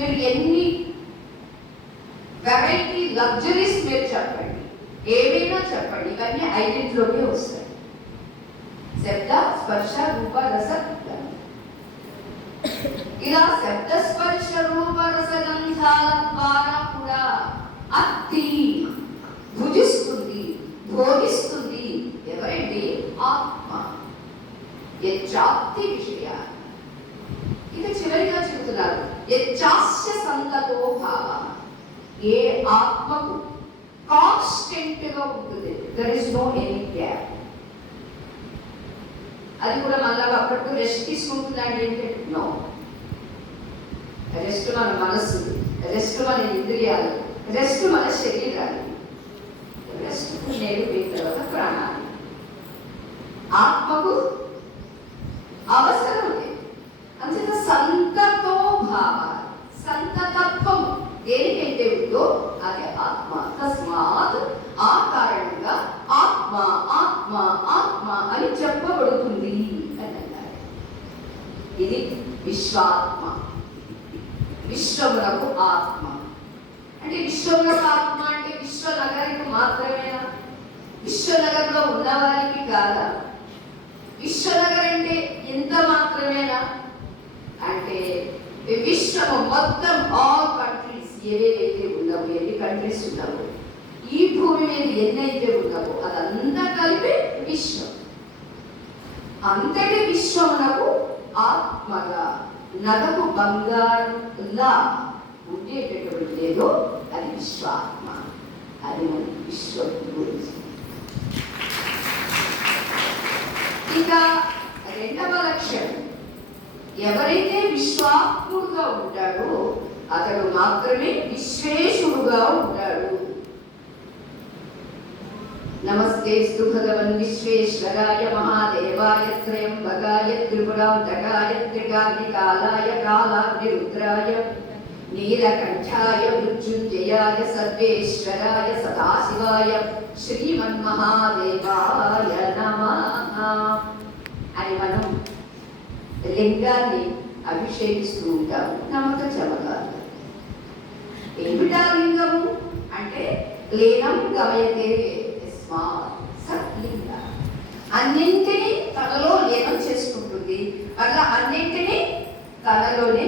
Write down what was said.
మీరు ఎన్ని variety luxuries మీరు చెప్పండి ఏవైనా చెప్పండి ఇవన్నీ ఐదింట్లోకి వస్తాయి శబ్ద స్పర్శ రూప రస గంధ. ఇలా శబ్ద స్పర్శ రూప రస గంధాల ద్వారా కూడా అత్తి భుజిస్తుంది భోగిస్తుంది ఎవరండి ఆత్మ యచ్చాప్తి విషయ ఇక చివరిగా చెబుతున్నారు. యచ్చాస్య సంగతో భావ. ఏ ఆత్మకు కాన్స్టెంట్గా ఉంటుంది. There is no any gap అది కూడా మళ్ళా అప్పటికి రెస్ట్ తీసుకుంటుందండి ఏంటంటే నో రెస్ట్ మన మనస్సు రెస్ట్ మన ఇంద్రియాలు రెస్ట్ మన శరీరాలు. రెస్ట్ నేను తర్వాత ప్రాణాలు. ఆత్మకు అవసరం లేదు అంచేత సంతతో భావ సంతతత్వం దేనికైతే ఉందో అది ఆత్మ తస్మాత్ ఆ కారణంగా ఆత్మ ఆత్మ ఆత్మ అని చెప్పబడుతుంది అని అన్నారు ఇది విశ్వాత్మ. విశ్వమునకు ఆత్మ. అంటే విశ్వమునకు ఆత్మ అంటే విశ్వనగరికి మాత్రమేనా? విశ్వనగర్లో ఉన్నవారికి కాదా? విశ్వనగర్ అంటే ఎంత మాత్రమేనా? అంటే విశ్వము మొత్తం ఆల్ కంట్రీస్ ఏవేవైతే ఉన్నావో ఎన్ని కంట్రీస్ ఉన్నావో ఈ భూమి మీద ఎన్నైతే ఉన్నావో అదంతా కలిపి విశ్వం. అంతటి విశ్వమునకు ఆత్మగా నగకు బంగారంలా ఉండేటటువంటి లేదో అది విశ్వాత్మ. అది మన విశ్వ గురించి ఇక రెండవ లక్ష్యం. ఎవరైతే విశ్వాత్ముడుగా ఉంటాడో అతడు మాత్రమే విశ్వేశుడుగా ఉంటాడు. నమస్తేస్తు భగవన్ విశ్వేశ్వరాయ మహాదేవాయ త్రయంబకాయ త్రిపురాంతకాయ త్రికాగ్నికాలాయ కాలాగ్నిరుద్రాయ నీలకంఠాయ మృత్యుంజయాయ సర్వేశ్వరాయ సదాశివాయ శ్రీమన్మహాదేవాయ నమ. అని మనం లింగాన్ని అభిషేకిస్తూ ఉంటాము. నమక చమకాలు. ఏమిటా లింగము? అంటే లీనం గమయతే. యస్మాత్ సత్లింగ అన్నింటినీ తనలో లీనం చేసుకుంటుంది. అట్లా అన్నింటినీ తనలోనే